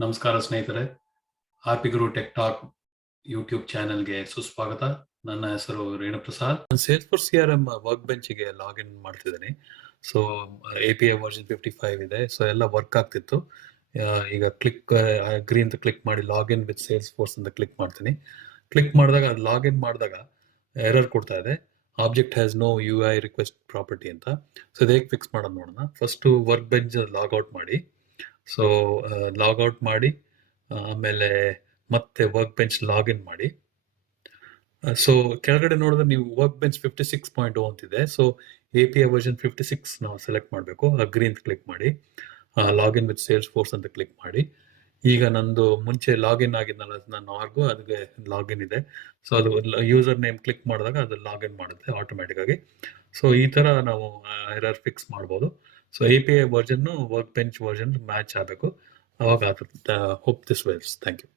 ನಮಸ್ಕಾರ ಸ್ನೇಹಿತರೆ, ಆರ್ಪಿ ಗುರು tech talk YouTube ಚಾನೆಲ್ಗೆ ಸುಸ್ವಾಗತ. ನನ್ನ ಹೆಸರು ರೇಣುಪ್ರಸಾದ್. Salesforce CRM Workbench ಗೆ ಲಾಗಿನ್ ಮಾಡ್ತಿದ್ದೀನಿ. ಸೊ API ವರ್ಷನ್ 55 ಇದೆ. ಸೊ ಎಲ್ಲ ವರ್ಕ್ ಆಗ್ತಿತ್ತು. ಈಗ ಅಗ್ರಿ ಅಂತ ಕ್ಲಿಕ್ ಮಾಡಿ ಲಾಗಿನ್ ವಿತ್ ಸೇಲ್ಸ್ಫೋರ್ಸ್ ಅಂತ ಕ್ಲಿಕ್ ಮಾಡ್ತೀನಿ. ಕ್ಲಿಕ್ ಮಾಡಿದಾಗ ಅದು ಲಾಗಿನ್ ಮಾಡಿದಾಗ ಎರರ್ ಕೊಡ್ತಾ ಇದೆ. Object has no UI request property ಅಂತ. ಸೊ ಇದು ಹೇಗೆ ಫಿಕ್ಸ್ ಮಾಡೋದು ನೋಡೋಣ. ಫಸ್ಟು ವರ್ಕ್ ಬೆಂಚ್ ಲಾಗ್ಔಟ್ ಮಾಡಿ. ಸೊ ಲಾಗ್ಔಟ್ ಮಾಡಿ ಆಮೇಲೆ ಮತ್ತೆ ವರ್ಕ್ ಬೆಂಚ್ ಲಾಗಿನ್ ಮಾಡಿ. ಸೊ ಕೆಳಗಡೆ ನೋಡಿದ್ರೆ ನೀವು ವರ್ಕ್ ಬೆಂಚ್ 56.0 ಅಂತಿದೆ. ಸೊ API ವರ್ಷನ್ 56 ನಾವು ಸೆಲೆಕ್ಟ್ ಮಾಡಬೇಕು. ಅಗ್ರಿ ಅಂತ ಕ್ಲಿಕ್ ಮಾಡಿ, ಲಾಗಿನ್ ವಿತ್ ಸೇಲ್ಸ್ ಫೋರ್ಸ್ ಅಂತ ಕ್ಲಿಕ್ ಮಾಡಿ. ಈಗ ನಂದು ಮುಂಚೆ ಲಾಗಿನ್ ಆಗಿದ್ನಲ್ಲ ನನ್ನ ಆರ್ಗು ಅದಕ್ಕೆ ಲಾಗಿನ್ ಇದೆ. ಸೊ ಅದು ಯೂಸರ್ ನೇಮ್ ಕ್ಲಿಕ್ ಮಾಡಿದಾಗ ಅದು ಲಾಗಿನ್ ಮಾಡುತ್ತೆ ಆಟೋಮೆಟಿಕ್ ಆಗಿ. ಸೊ ಈ ತರ ನಾವು ಎರರ್ ಫಿಕ್ಸ್ ಮಾಡ್ಬೋದು. So API version workbench version match ಆಗಬೇಕು, ಅವಾಗ hope this helps. Thank you.